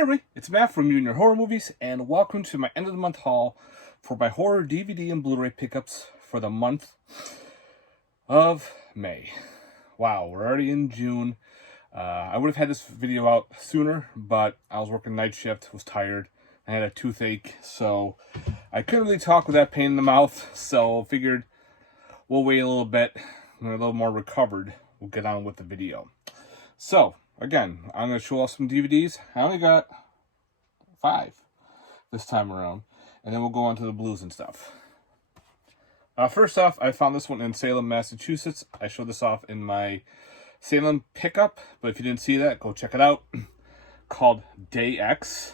Hey everybody, it's Matt from Reviewing Your Horror Movies, and welcome to my end of the month haul for my horror DVD and Blu-ray pickups for the month of May. Wow, we're already in June. I would have had this video out sooner, but I was working night shift, was tired, I had a toothache, so I couldn't really talk with that pain in the mouth, so figured we'll wait a little bit, when we're a little more recovered, we'll get on with the video. So, again, I'm going to show off some DVDs. I only got 5 this time around. And then we'll go on to the blues and stuff. First off, I found this one in Salem, Massachusetts. I showed this off in my Salem pickup. But if you didn't see that, go check it out. Called Day X.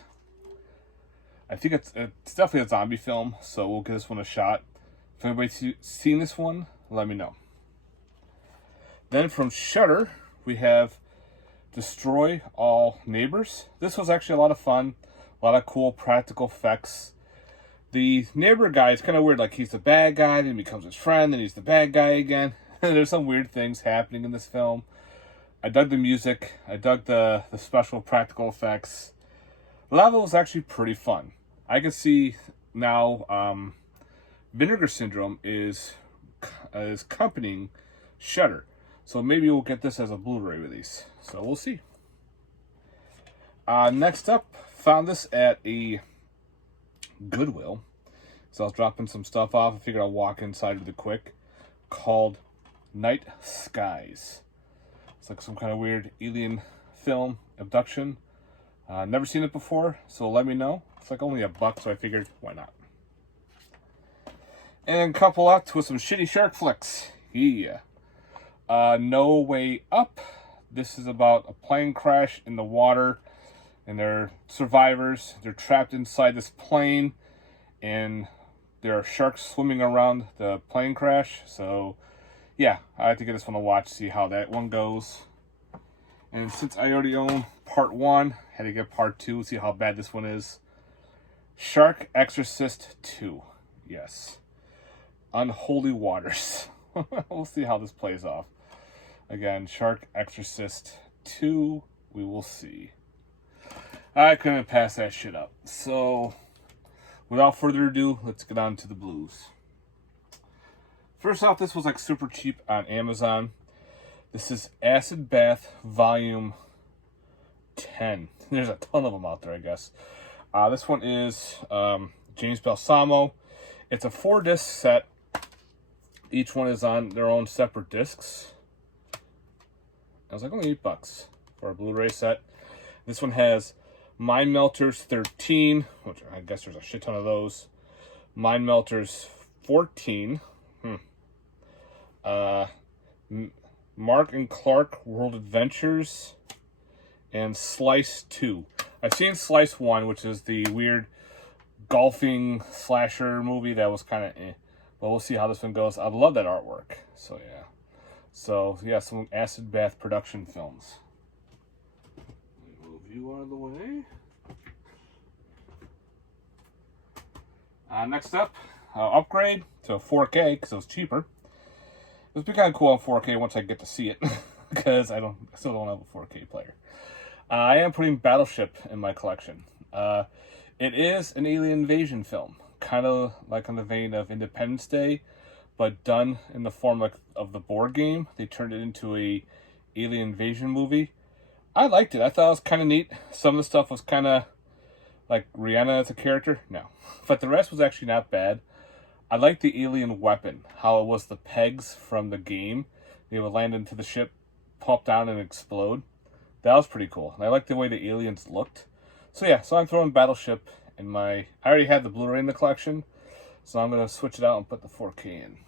I think it's definitely a zombie film. So we'll give this one a shot. If anybody's seen this one, let me know. Then from Shudder, we have Destroy All Neighbors. This was actually a lot of fun. A lot of cool practical effects. The neighbor guy is kind of weird. Like, he's the bad guy, then he becomes his friend, then he's the bad guy again. There's some weird things happening in this film. I dug the music. I dug the special practical effects. A lot of it was actually pretty fun. I can see now Vinegar Syndrome is accompanying Shudder. So maybe we'll get this as a Blu-ray release. So we'll see. Next up, found this at a Goodwill. So I was dropping some stuff off. I figured I'll walk inside really quick. Called Night Skies. It's like some kind of weird alien film, abduction. Never seen it before, so let me know. It's like only $1, so I figured, why not? And couple that with some shitty shark flicks. Yeah. No Way Up. This is about a plane crash in the water, and they're survivors. They're trapped inside this plane, and there are sharks swimming around the plane crash. So, yeah, I have to get this one to watch, see how that one goes. And since I already own part 1, I had to get part 2, see how bad this one is. Shark Exorcist 2. Yes. Unholy Waters. We'll see how this plays off. Again, Shark Exorcist 2, we will see. I couldn't pass that shit up. So, without further ado, let's get on to the blues. First off, this was like super cheap on Amazon. This is Acid Bath Volume 10. There's a ton of them out there, I guess. This one is James Balsamo. It's a 4-disc set. Each one is on their own separate discs. I was like, only $8 for a Blu-ray set. This one has Mind Melters 13, which I guess there's a shit ton of those. Mind Melters 14. Mark and Clark World Adventures. And Slice 2. I've seen Slice 1, which is the weird golfing slasher movie that was kind of eh. But we'll see how this one goes. I love that artwork. So, yeah. So, yeah, some Acid Bath production films. Move you out of the way. Next up, upgrade to 4K because it was cheaper. It would be kind of cool on 4K once I get to see it because I still don't have a 4K player. I am putting Battleship in my collection. It is an alien invasion film, kind of like on the vein of Independence Day, but done in the form of the board game. They turned it into a alien invasion movie. I liked it. I thought it was kind of neat. Some of the stuff was kind of like Rihanna as a character. No. But the rest was actually not bad. I liked the alien weapon. How it was the pegs from the game. They would land into the ship, pop down, and explode. That was pretty cool. And I liked the way the aliens looked. So yeah, so I'm throwing Battleship in my... I already had the Blu-ray in the collection. So I'm going to switch it out and put the 4K in.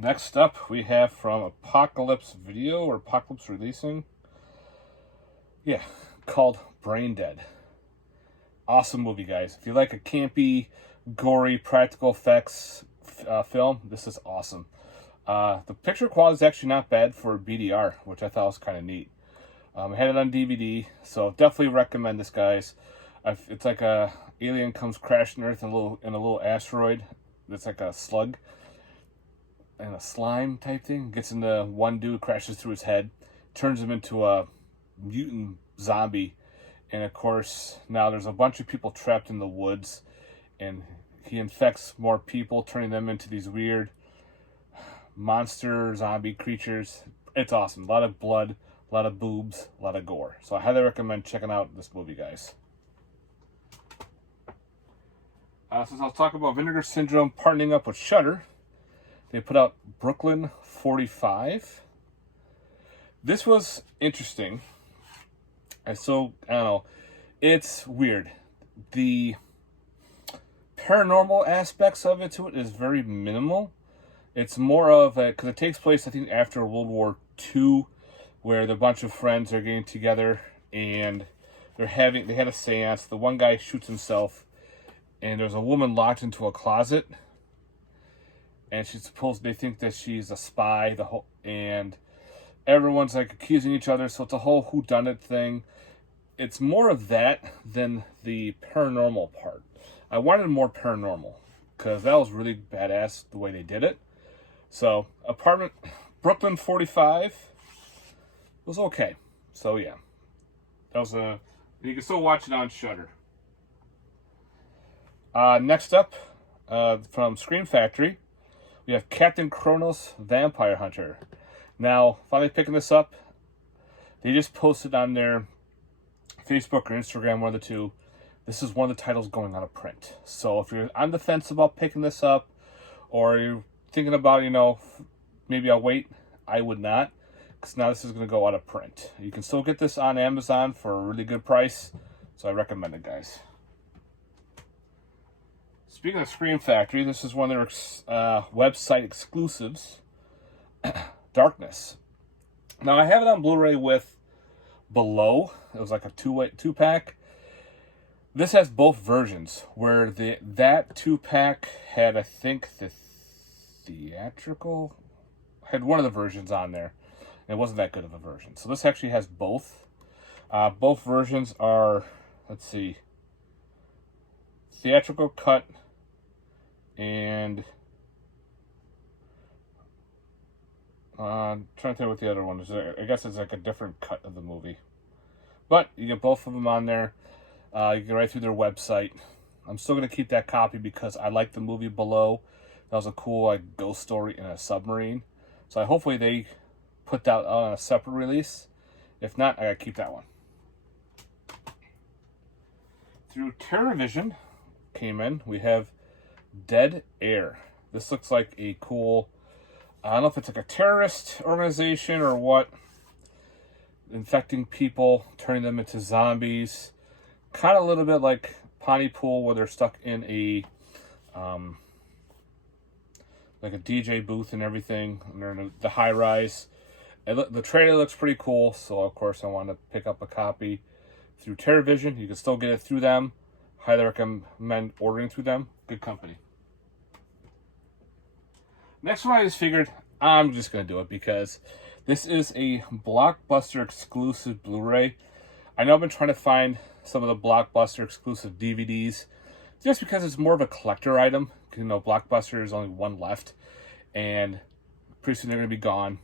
Next up, we have from Apocalypse Video, or Apocalypse Releasing. Yeah, called Brain Dead. Awesome movie, guys. If you like a campy, gory, practical effects film, this is awesome. The picture quality is actually not bad for BDR, which I thought was kind of neat. I had it on DVD, so definitely recommend this, guys. It's like a alien comes crashing Earth in a little asteroid. That's like a slug and a slime type thing. Gets into one dude, crashes through his head, turns him into a mutant zombie. And of course, now there's a bunch of people trapped in the woods, and he infects more people, turning them into these weird monster zombie creatures. It's awesome. A lot of blood, a lot of boobs, a lot of gore. So I highly recommend checking out this movie, guys. Since I'll talk about Vinegar Syndrome partnering up with Shudder, they put out Brooklyn 45. This was interesting. And so, I don't know, it's weird. The paranormal aspects of it to it is very minimal. It's more of a, because it takes place, I think, after World War II, where the bunch of friends are getting together and they had a seance. The one guy shoots himself, and there's a woman locked into a closet, and they think that she's a spy, and everyone's like accusing each other, so it's a whole whodunit thing. It's more of that than the paranormal part. I wanted more paranormal, because that was really badass the way they did it. So, Brooklyn 45 was okay. So yeah, that was you can still watch it on Shudder. Next up, from Scream Factory, we have Captain Kronos Vampire Hunter. Now, finally picking this up, they just posted on their Facebook or Instagram, one of the two. This is one of the titles going out of print. So if you're on the fence about picking this up, or you're thinking about, maybe I'll wait, I would not, because now this is going to go out of print. You can still get this on Amazon for a really good price, so I recommend it, guys. Speaking of Scream Factory, this is one of their website exclusives, Darkness. Now, I have it on Blu-ray with Below. It was like a two-pack. This has both versions, where that 2-pack had, I think, the theatrical, had one of the versions on there. And it wasn't that good of a version. So this actually has both. Both versions are, let's see, theatrical cut and I'm trying to think what the other one is. I guess it's like a different cut of the movie. But you get both of them on there. You can right through their website. I'm still going to keep that copy because I like the movie Below. That was a cool ghost story in a submarine. So hopefully they put that out on a separate release. If not, I got to keep that one. Through TerraVision came in, we have Dead Air. This looks like a cool, I don't know if it's like a terrorist organization or what, infecting people, turning them into zombies. Kind of a little bit like Pontypool, where they're stuck in a like a DJ booth and everything, and they're in the high rise. The trailer looks pretty cool, so of course I wanted to pick up a copy through TerraVision. You can still get it through them. Highly recommend ordering through them. Good company. Next one, I just figured I'm just going to do it because this is a Blockbuster exclusive Blu-ray. I know I've been trying to find some of the Blockbuster exclusive DVDs just because it's more of a collector item. Blockbuster, there's only one left, and pretty soon they're going to be gone.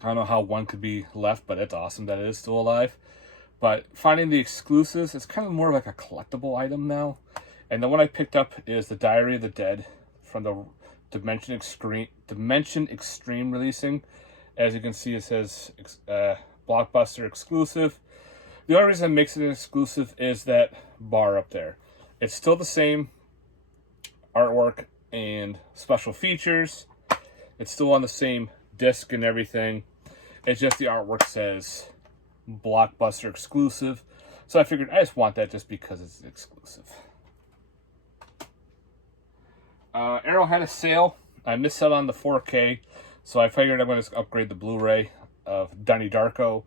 I don't know how one could be left, but it's awesome that it is still alive. But finding the exclusives, it's kind of more like a collectible item now. And the one I picked up is The Diary of the Dead from the Dimension Extreme releasing. As you can see, it says Blockbuster exclusive. The only reason it makes it an exclusive is that bar up there. It's still the same artwork and special features. It's still on the same disc and everything. It's just the artwork says Blockbuster exclusive. So I figured I just want that just because it's exclusive. Arrow had a sale. I missed out on the 4K, so I figured I'm going to upgrade the Blu-ray of Donnie Darko.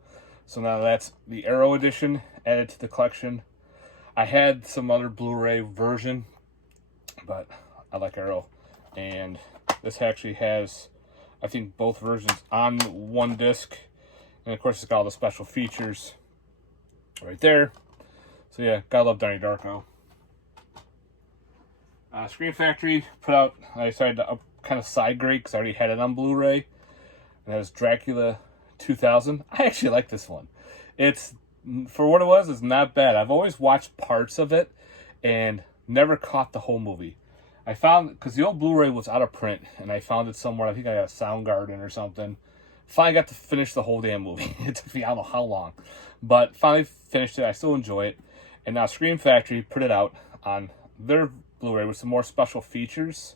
So now that's the Arrow edition added to the collection. I had some other Blu-ray version, but I like Arrow. And this actually has, I think, both versions on one disc. And of course, it's got all the special features right there. So yeah, gotta love Donnie Darko. Screen Factory put out, I decided to kind of side grade because I already had it on Blu-ray. And it has Dracula 2000. I actually like this one. It's for what it was, it's not bad. I've always watched parts of it and never caught the whole movie. I found, because the old Blu-ray was out of print, and I found it somewhere. I think I got a Soundgarden or something. Finally got to finish the whole damn movie. It took me, I don't know how long. But finally finished it. I still enjoy it. And now Scream Factory put it out on their Blu-ray with some more special features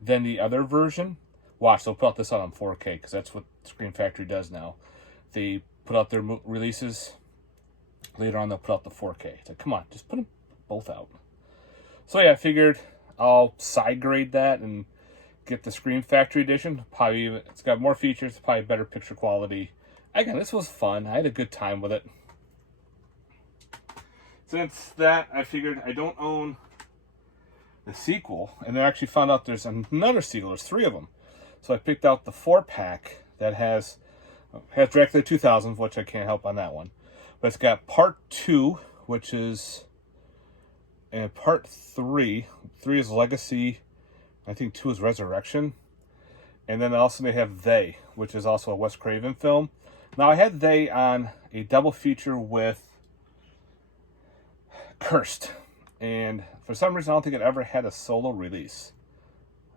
than the other version. Watch, they'll put out this out on 4K, because that's what Scream Factory does now. They put out their releases. Later on, they'll put out the 4K. It's like, come on, just put them both out. So yeah, I figured I'll side grade that and get the Scream Factory edition. Probably it's got more features, probably better picture quality. Again, this was fun. I had a good time with it. Since that, I figured I don't own the sequel, and I actually found out there's another sequel. There's 3 of them. So I picked out the 4-pack that has Dracula 2000, which I can't help on that one. But it's got part 2, which is, and part 3. 3 is Legacy. I think 2 is Resurrection. And then also they have They, which is also a Wes Craven film. Now I had They on a double feature with Cursed. And for some reason I don't think it ever had a solo release.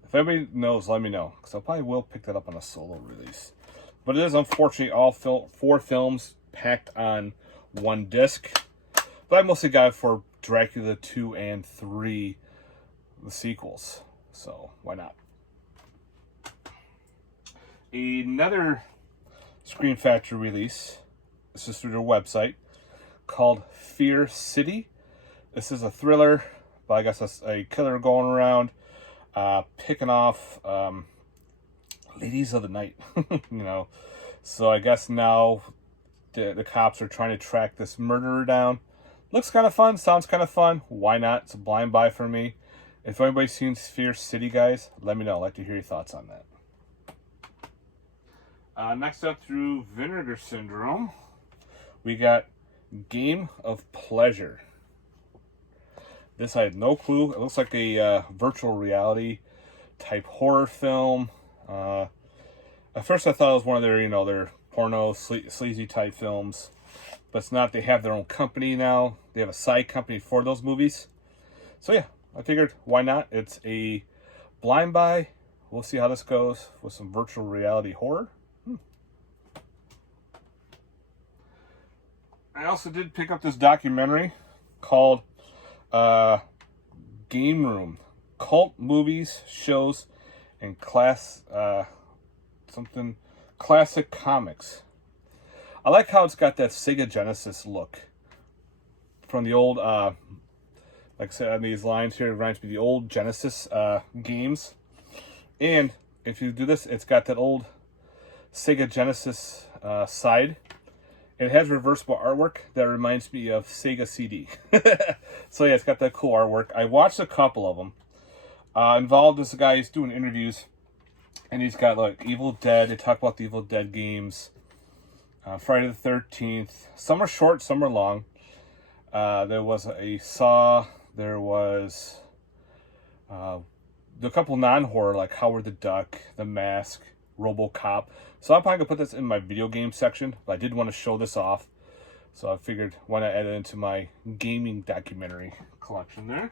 If anybody knows, let me know, because I probably will pick that up on a solo release. But it is unfortunately all 4 films packed on 1 disc. But I mostly got it for Dracula 2 and 3, the sequels. So why not? Another Scream Factory release. This is through their website, called Fear City. This is a thriller, but I guess that's a killer going around, picking off ladies of the night. You know, so I guess now the cops are trying to track this murderer down. Looks kind of fun, sounds kind of fun. Why not? It's a blind buy for me. If anybody's seen Fear City, guys, let me know. I'd like to hear your thoughts on that. Next up, through Vinegar Syndrome, we got Game of Pleasure. This I had no clue. It looks like a virtual reality type horror film. At first I thought it was one of their, their porno, sleazy type films. But it's not. They have their own company now. They have a side company for those movies. So yeah, I figured, why not? It's a blind buy. We'll see how this goes with some virtual reality horror. I also did pick up this documentary called Game Room: Cult Movies, Shows, and Classic Comics. I like how it's got that Sega Genesis look from the old, like I said on these lines here, it reminds me of the old Genesis games. And if you do this, it's got that old Sega Genesis side. It has reversible artwork that reminds me of Sega CD. So yeah, it's got that cool artwork. I watched a couple of them. Involved is a guy who's doing interviews, and he's got like Evil Dead. They talk about the Evil Dead games. Friday the 13th. Some are short, some are long. There was a Saw. There was a couple non-horror like Howard the Duck, The Mask, RoboCop. So I'm probably going to put this in my video game section, but I did want to show this off. So I figured why not add it into my gaming documentary collection there.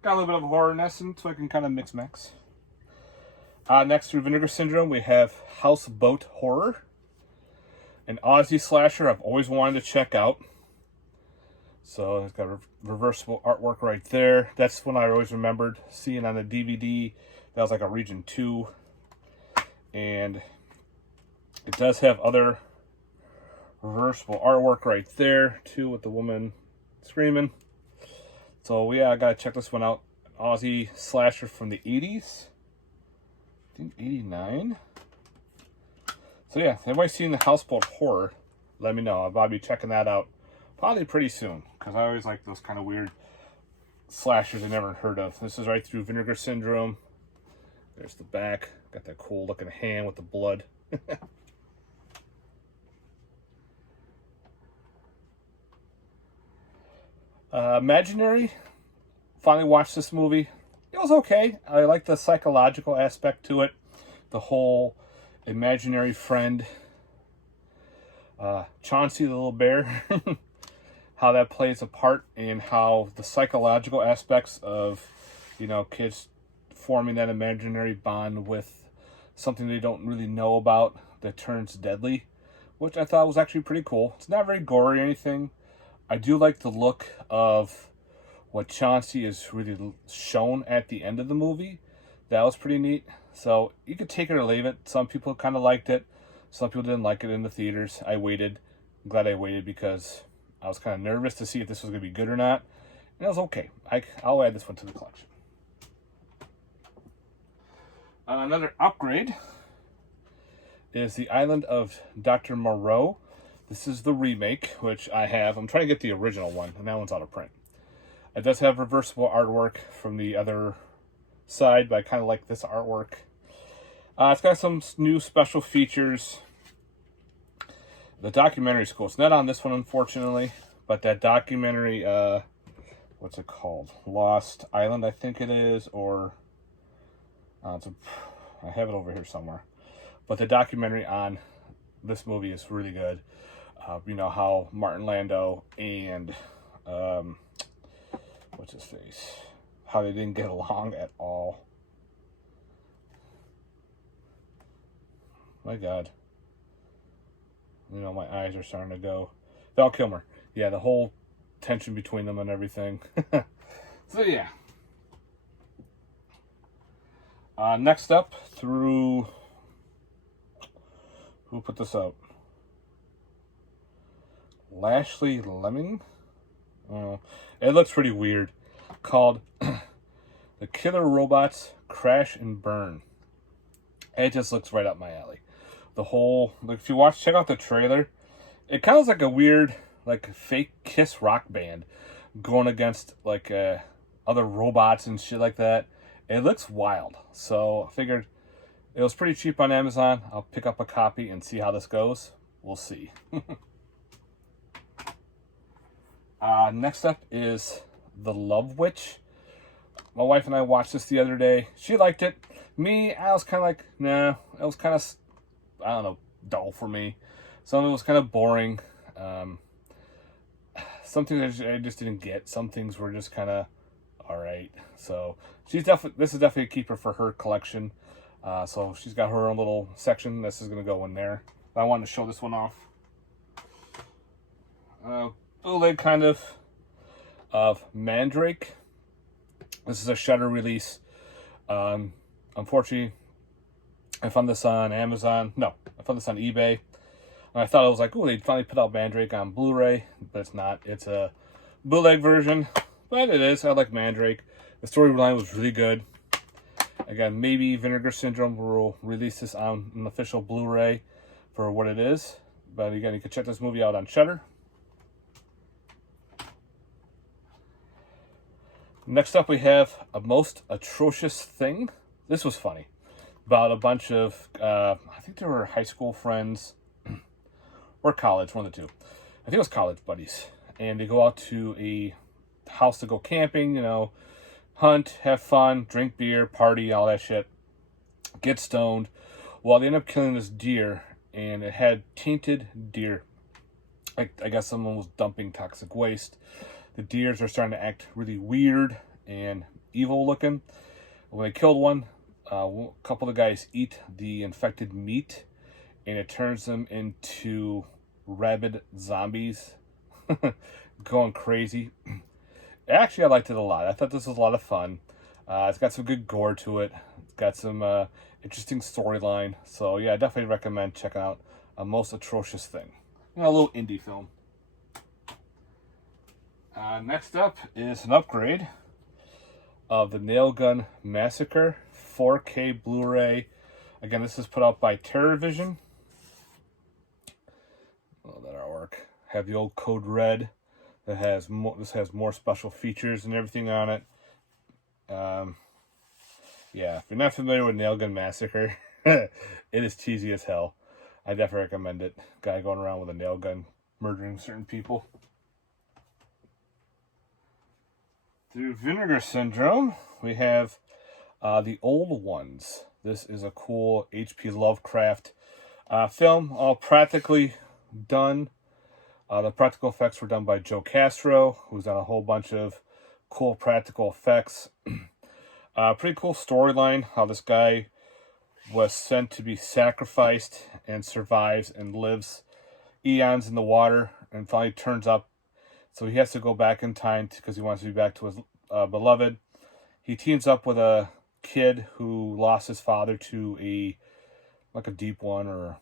Got a little bit of horror in essence, so I can kind of mix. Next, through Vinegar Syndrome, we have Houseboat Horror, an Aussie slasher I've always wanted to check out. So it's got reversible artwork right there. That's one I always remembered seeing on the DVD. That was like a Region 2. And it does have other reversible artwork right there, too, with the woman screaming. So yeah, I gotta check this one out. Aussie slasher from the 80s. I think 89. So yeah, if anybody's seen the Houseboat Horror, let me know. I'll probably be checking that out probably pretty soon, because I always like those kind of weird slashers I never heard of. This is right through Vinegar Syndrome. There's the back. Got that cool looking hand with the blood. Imaginary. Finally watched this movie. It was okay. I like the psychological aspect to it. The whole imaginary friend. Chauncey the little bear, how that plays a part in how the psychological aspects of, kids forming that imaginary bond with something they don't really know about that turns deadly, which I thought was actually pretty cool. It's not very gory or anything. I do like the look of what Chauncey is really shown at the end of the movie. That was pretty neat. So you could take it or leave it. Some people kind of liked it. Some people didn't like it in the theaters. I waited. I'm glad I waited because I was kind of nervous to see if this was going to be good or not. And it was okay. I'll add this one to the collection. Another upgrade is The Island of Dr. Moreau. This is the remake, which I have. I'm trying to get the original one, and that one's out of print. It does have reversible artwork from the other side, but I kind of like this artwork. It's got some new special features. The documentary is cool. It's not on this one, unfortunately, but that documentary, what's it called? Lost Island, I think it is, or I have it over here somewhere. But the documentary on this movie is really good. How Martin Landau and what's his face? How they didn't get along at all. My God. My eyes are starting to go. Val Kilmer. Yeah, the whole tension between them and everything. So, yeah. Next up, through... Who put this out? Lashley Lemming? It looks pretty weird. Called The Killer Robots Crash and Burn. It just looks right up my alley. The whole, if you check out the trailer, it kind of looks like a weird, fake Kiss rock band going against, other robots and shit like that. It looks wild. So I figured it was pretty cheap on Amazon. I'll pick up a copy and see how this goes. We'll see. Next up is The Love Witch. My wife and I watched this the other day. She liked it. Me, I was kind of like, nah. It was kind of, I don't know, dull for me. Some of it was kind of boring. Some things I just didn't get. Some things were just kind of alright. So this is definitely a keeper for her collection. So she's got her own little section. This is going to go in there. I wanted to show this one off. Bootleg kind of Mandrake. This is a Shudder release. Unfortunately, I found this on Amazon. No, I found this on eBay. And I thought it was like, oh, they finally put out Mandrake on Blu-ray, but it's not. It's a bootleg version, but it is. I like Mandrake. The storyline was really good. Again, maybe Vinegar Syndrome will release this on an official Blu-ray for what it is. But again, you can check this movie out on Shudder. Next up, we have A Most Atrocious Thing. This was funny. About a bunch of, I think they were high school friends or college, one of the two. I think it was college buddies. And they go out to a house to go camping, hunt, have fun, drink beer, party, all that shit. Get stoned. Well, they end up killing this deer, and it had tainted deer. I guess someone was dumping toxic waste. The deers are starting to act really weird and evil looking. When they killed one, a couple of the guys eat the infected meat, and it turns them into rabid zombies. Going crazy. Actually, I liked it a lot. I thought this was a lot of fun. It's got some good gore to it. It's got some interesting storyline. So, yeah, I definitely recommend checking out A Most Atrocious Thing. A little indie film. Next up is an upgrade of the Nail Gun Massacre 4K Blu-ray. Again, this is put out by TerrorVision. Oh, that artwork. Have the old Code Red. That has more. This has more special features and everything on it. Yeah, if you're not familiar with Nail Gun Massacre, it is cheesy as hell. I definitely recommend it. Guy going around with a nail gun, murdering certain people. Through Vinegar Syndrome, we have The Old Ones. This is a cool H.P. Lovecraft film, all practically done. The practical effects were done by Joe Castro, who's done a whole bunch of cool practical effects. Pretty cool storyline, how this guy was sent to be sacrificed and survives and lives eons in the water and finally turns up. So he has to go back in time because he wants to be back to his beloved. He teams up with a kid who lost his father to a deep one or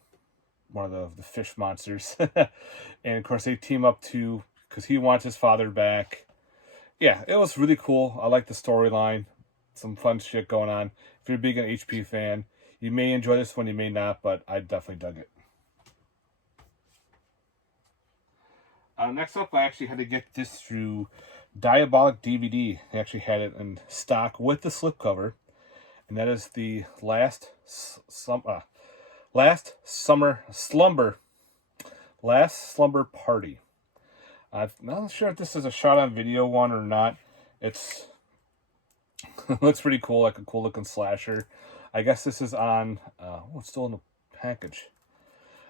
one of the fish monsters. And of course they team up because he wants his father back. Yeah, it was really cool. I like the storyline. Some fun shit going on. If you're a big HP fan, you may enjoy this one, you may not, but I definitely dug it. Next up, I actually had to get this through Diabolic DVD. They actually had it in stock with the slipcover, and that is the Last Slumber Party. I'm not sure if this is a shot on video one or not. It looks pretty cool, like a cool looking slasher. I guess this is on, it's still in the package.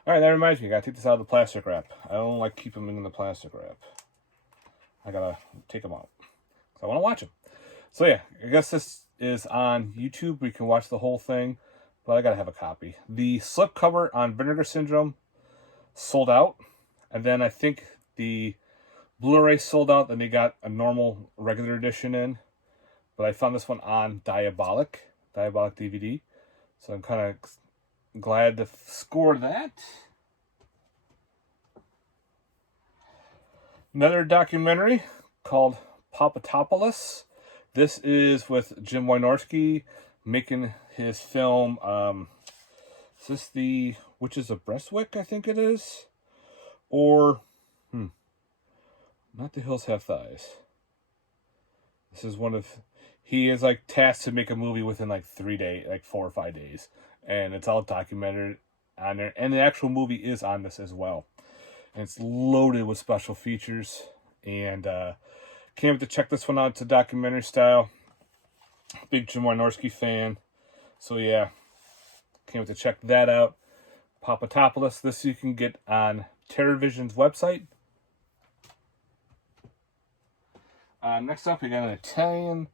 Alright, that reminds me, I gotta take this out of the plastic wrap. I don't like keeping them in the plastic wrap. I gotta take them out, because I want to watch them. So yeah, I guess this is on YouTube. We can watch the whole thing, but I gotta have a copy. The slipcover on Vinegar Syndrome sold out, and then I think the Blu-ray sold out, and they got a normal regular edition in. But I found this one on Diabolic DVD. So I'm kind of glad to score that. Another documentary called Papadopoulos. This is with Jim Wynorski making his film. Is this the Witches of Brestwick, I think it is? Or, Not the Hills Have Thighs. This is one of... He is like tasked to make a movie within like 3 days, like 4 or 5 days. And it's all documented on there. And the actual movie is on this as well. And it's loaded with special features. And can't wait to check this one out. It's a documentary style. Big Jim Wynorski fan. So yeah, can't wait to check that out. Papadopoulos. This you can get on TerrorVision's website. Next up, we got an Italian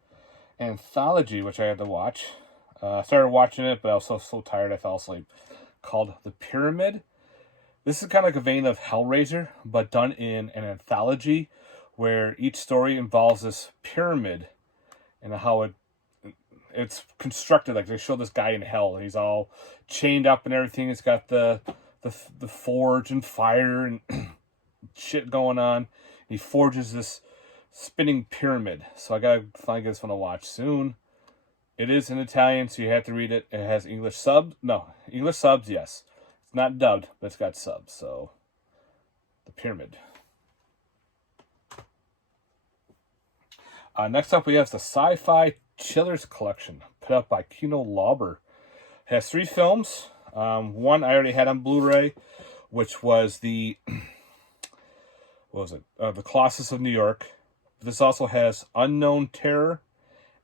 anthology, which I had to watch. I started watching it, but I was so tired I fell asleep. Called The Pyramid. This is kind of like a vein of Hellraiser, but done in an anthology where each story involves this pyramid and how it's constructed. Like they show this guy in hell, and he's all chained up and everything. It's got the forge and fire and shit going on. He forges this spinning pyramid. So I gotta finally get this one to watch soon. It is in Italian, so you have to read it. It has English subs. No, English subs, yes. It's not dubbed, but it's got subs. So, The Pyramid. Next up, we have the Sci-Fi Chillers Collection, put up by Kino Lorber. It has 3 films. One I already had on Blu-ray, which was the The Colossus of New York. This also has Unknown Terror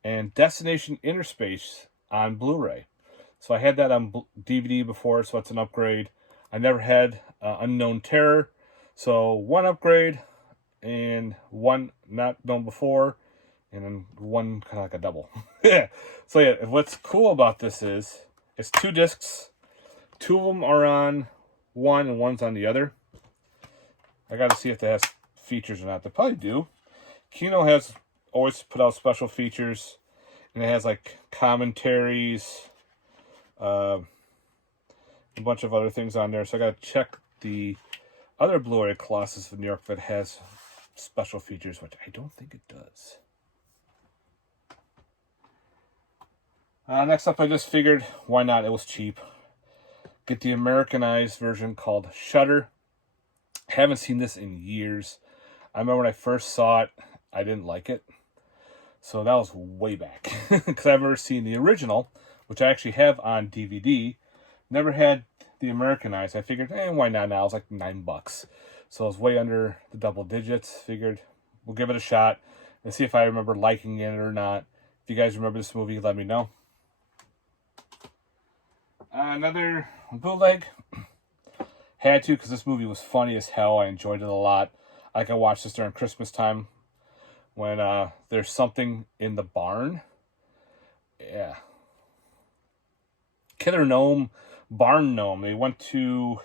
and Destination Inner Space on Blu-ray. So I had that on DVD before, so it's an upgrade. I never had Unknown Terror, so one upgrade and one not known before, and then one kind of like a double. So yeah, what's cool about this is it's 2 discs. 2 of them are on one and one's on the other. I got to see if they have features or not. They probably do. Kino has always put out special features, and it has like commentaries, a bunch of other things on there. So I got to check the other Blu-ray Colossus of New York that has special features, which I don't think it does. Next up, I just figured, why not? It was cheap. Get the Americanized version called Shudder. Haven't seen this in years. I remember when I first saw it, I didn't like it. So that was way back. Because I've never seen the original, which I actually have on DVD. Never had the Americanized. I figured, why not now? It was like $9. So it was way under the double digits. Figured, we'll give it a shot and see if I remember liking it or not. If you guys remember this movie, let me know. Another bootleg Had to, because this movie was funny as hell. I enjoyed it a lot. I can watch this during Christmas time when there's something in the barn. Yeah. Killer Gnome, Barn Gnome. They went to...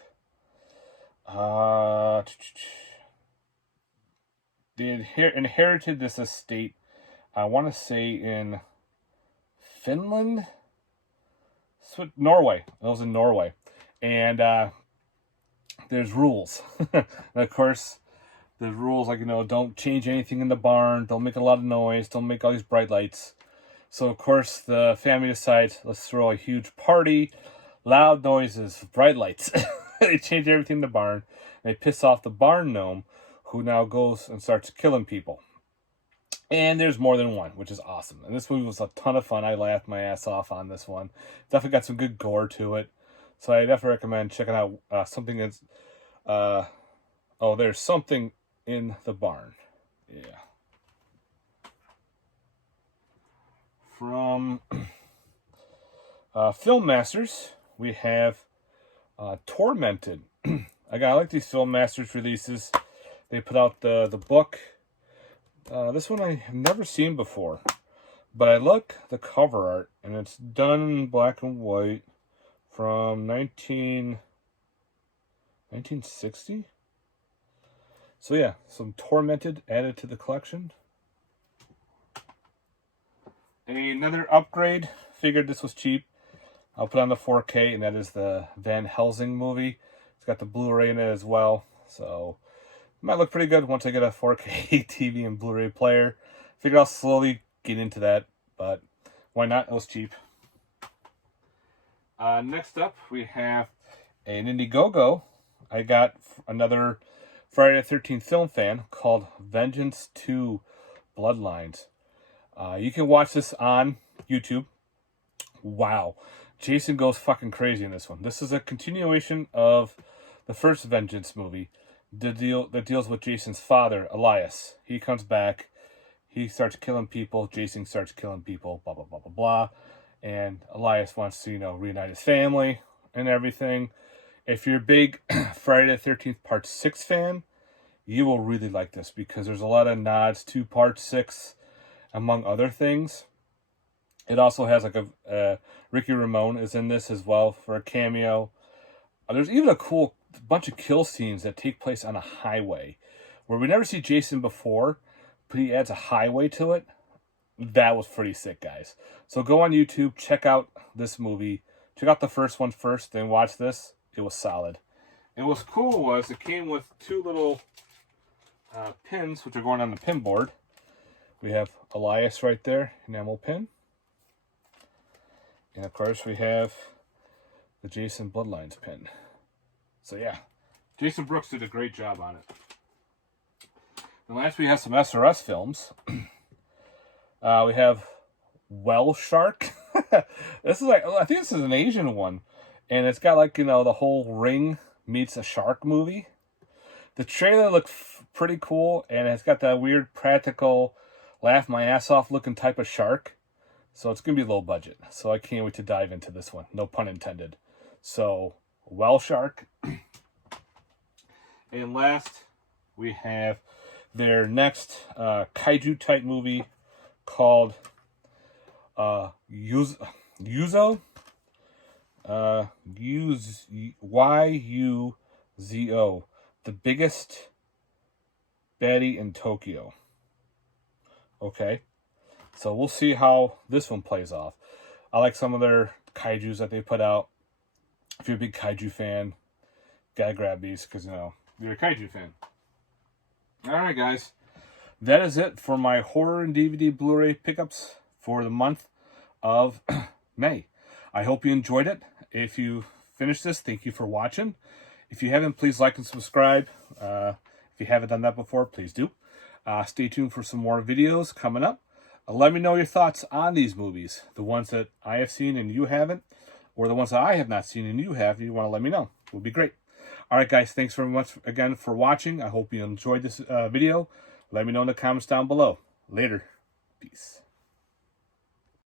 they inherited this estate, I want to say in Finland? Norway. It was in Norway. And there's rules. And of course, the rules like, don't change anything in the barn, don't make a lot of noise, don't make all these bright lights. So, of course, the family decides, let's throw a huge party, loud noises, bright lights. They change everything in the barn. They piss off the barn gnome, who now goes and starts killing people. And there's more than one, which is awesome. And this movie was a ton of fun. I laughed my ass off on this one. Definitely got some good gore to it. So I definitely recommend checking out something that's... there's something in the barn. Yeah. From Film Masters, we have Tormented. I like these Film Masters releases. They put out the book. This one I have never seen before. But I look the cover art, and it's done in black and white from 1960. So yeah, some Tormented added to the collection. Another upgrade. Figured this was cheap. I'll put on the 4K, and that is the Van Helsing movie. It's got the Blu-ray in it as well. So it might look pretty good once I get a 4K TV and Blu-ray player. Figured I'll slowly get into that, but why not? It was cheap. Next up, we have an Indiegogo. I got another Friday the 13th film fan called Vengeance 2 Bloodlines. You can watch this on YouTube. Wow. Jason goes fucking crazy in this one. This is a continuation of the first Vengeance movie. That deals with Jason's father, Elias. He comes back. He starts killing people. Jason starts killing people. Blah, blah, blah, blah, blah. And Elias wants to, reunite his family and everything. If you're a big Friday the 13th Part 6 fan, you will really like this because there's a lot of nods to Part 6, among other things. It also has like a Ricky Ramone is in this as well for a cameo. There's even a cool bunch of kill scenes that take place on a highway where we never see Jason before, but he adds a highway to it. That was pretty sick, guys. So go on YouTube, check out this movie. Check out the first one first, then watch this. It was solid. And what's cool was it came with two little pins, which are going on the pin board. We have Elias right there, enamel pin. And of course we have the Jason Bloodlines pin. So yeah, Jason Brooks did a great job on it. And last we have some SRS films. We have Well Shark. This is like, I think this is an Asian one. And it's got like, the whole Ring meets a shark movie. The trailer looked pretty cool. And it's got that weird practical, laugh my ass off looking type of shark. So it's going to be low budget. So I can't wait to dive into this one. No pun intended. So, Well Shark. And last, we have their next kaiju type movie called Yuzo. Yuzo. The biggest baddie in Tokyo. Okay. So we'll see how this one plays off. I like some of their kaijus that they put out. If you're a big kaiju fan, gotta grab these because, you're a kaiju fan. Alright, guys. That is it for my horror and DVD Blu-ray pickups for the month of May. I hope you enjoyed it. If you finished this, thank you for watching. If you haven't, please like and subscribe. If you haven't done that before, please do. Stay tuned for some more videos coming up. Let me know your thoughts on these movies. The ones that I have seen and you haven't. Or the ones that I have not seen and you have. You want to let me know. It would be great. Alright guys, thanks very much again for watching. I hope you enjoyed this video. Let me know in the comments down below. Later. Peace.